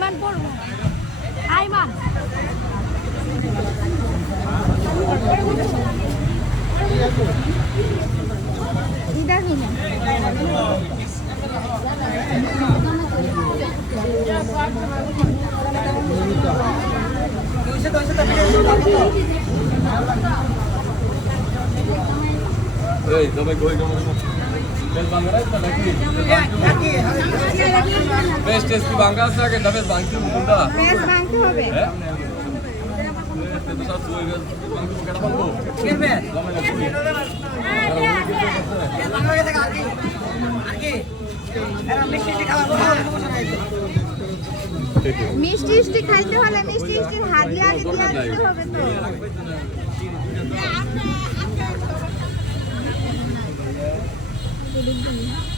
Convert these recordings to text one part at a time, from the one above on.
আইমান পড়ব আইমান দেখি না এই সবাই কই কেমন বেশ বাংলা রাইস না নাকি বেশ টেস্ট বাংলা আছে আগে না বেশ বাংলা বেশ হবে? মিষ্টি মিষ্টি খাইতে হলে মিষ্টি মিষ্টি হাদিয়া দিতে হবে তো। শেয়ার করতে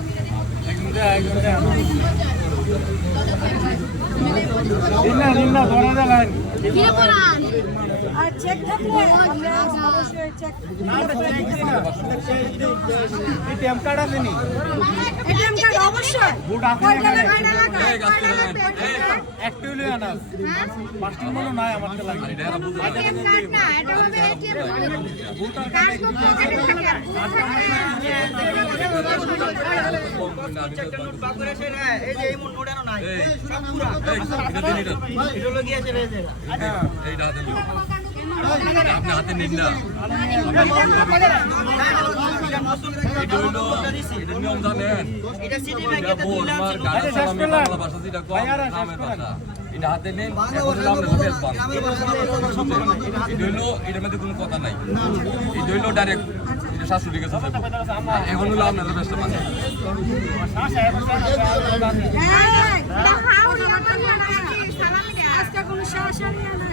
কিরে পড়ান আর চেক থাকলে আমরা অবশ্যই চেক এটিএম কার্ড আছে নি? এটিএম কার্ড অবশ্যই। বুট আছে এখানে লাগায় না মনে নাই আমার তো লাগে। এটিএম কার্ড না এটা হবে এটিএম কার্ড তো পকেটে থাকে। বাকুরে সে না এই যে এই মুন নোডানো নাই। সব পুরা। এটা। দিন এটা। এটা। হলো গিয়েছে রে এটা এটা এটা কোনো কথা নাই এটা ডাইরেক্ট শাশুড়ি কাছে এখন হলো আপনাদের বেশটা মানে কোনো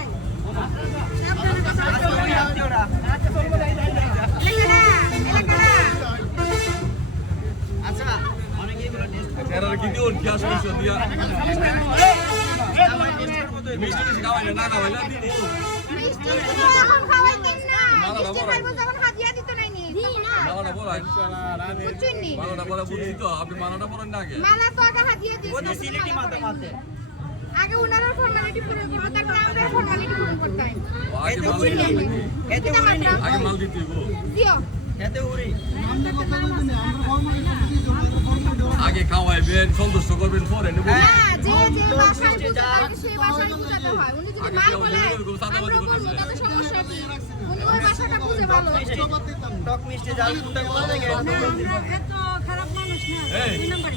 মিষ্টি মিষ্টি খাওয়াই না খাওয়াই দিব মিষ্টি এখন খাওয়াইতেন না মালা মিষ্টি খাইবো যখন হাদিয়া দিত নাই নি মালাটা বলাই মালাটা বলা বুঝছি তো আপনি মালাটা বলেন না আগে। মালা তো আগে হাদিয়া দিস ওদের সিলেটি মাথা মাথে। আগে উনারা ফর্মালিটি পূরণ করব তারপর আমরা ফর্মালিটি পূরণ করতে হয়। এতে উড়ি নেই এতে উড়ি নেই আগে মাল দিতে হইব দিও এতে উড়ি। আগে খাওয়াইবেন সন্তুষ্ট করবেন পরে নেব। না যে যে বাসায় বুঝতে পারে সেই বাসায় বুঝাতে হয়। উনি যদি মাল বলে আমরা বলব তাতে সমস্যা কি? উনি ওই বাসাটা বুঝে ভালো টক মিষ্টি জাল ফুটা কোথা থেকে এত খারাপ মানুষ না এই। দুই নম্বরে।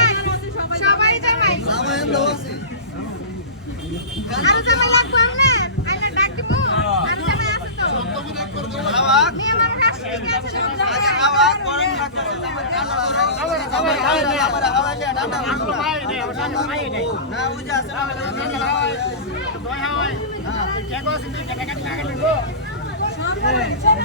জন আছে জামাই সমস্যা নাই সবাই জামাই জামাই লাগবে আপনার আইনা ডাক দিব আরও জামাই আছে তো মেয়ে মানুষ আসছে ঠিক আছে সব জামাই আছে। খাওয়া গরম লাগতেছে আমার হাওয়া যায় ঠান্ডা না ওই যে আছে এই যে এখানে টাকা দেওয়া আছে এখানে দেওয়া আছে ওইটা গুনেন দেখেন কত আছে ওনার সাথে কি কষ্ট ধরে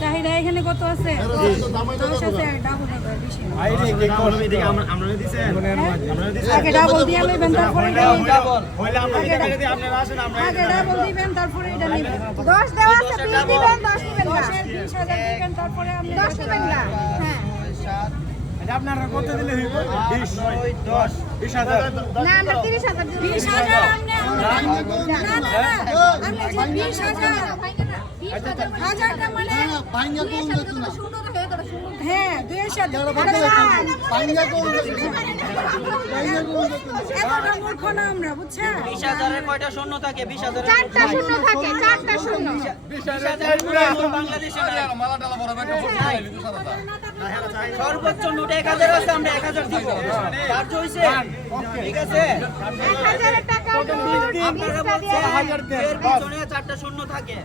চাহিদা এখানে কত আছে না হ্যাঁ আপনারা কত দিলে হইব 20 10 20000 না আমরা 30000 20000 আমরা 20000 হ্যাঁ এতটা মূর্খ না আমরা বুঝছেন বিশ হাজারের কয়টা শূন্য থাকে বিশ চারটা শূন্য। থাকে, চারটা শূন্য। সর্বোচ্চ নোট এক হাজার আছে আমরা এক হাজার দিব। কার্য হয়েছে ঠিক আছে? আপনারা বলছেন দুয়ের পিছনে চারটা শূন্য থাকে?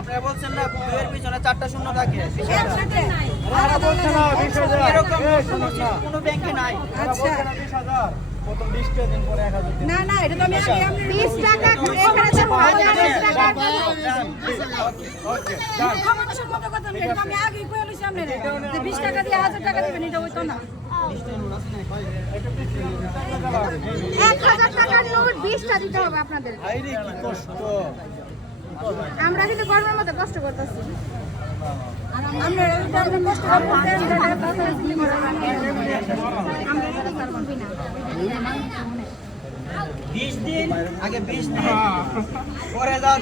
আপনারা বলছেন না দুয়ের পিছনে চারটা শূন্য থাকে। একসাথে নাই। তারা বলছে না 20000 এরকম এই শুনুন না কোনো ব্যাংকে নাই। আচ্ছা। 20000 প্রথম 20 টা দিন পরে 1000 দিন। না না এটা তো আমি আগে আপনি টাকা, এখানে তো হাজারের টাকা। ওকে ডান। ক্ষমতাসীন মতো কথা বলি, এটা আমি আগেই কয়ে লইছি আপনারে, যে 20 টাকা দিয়ে হাজার টাকা দিবেন, এটা হইতো না। এক হাজার টাকার নোট বিশটা দিতে হবে আপনাদের। আইরে কি কষ্ট। আমরা কিন্তু গরমের মধ্যে কষ্ট করতেছি। বিশ দিন আগে বিশ দিন পরে যাও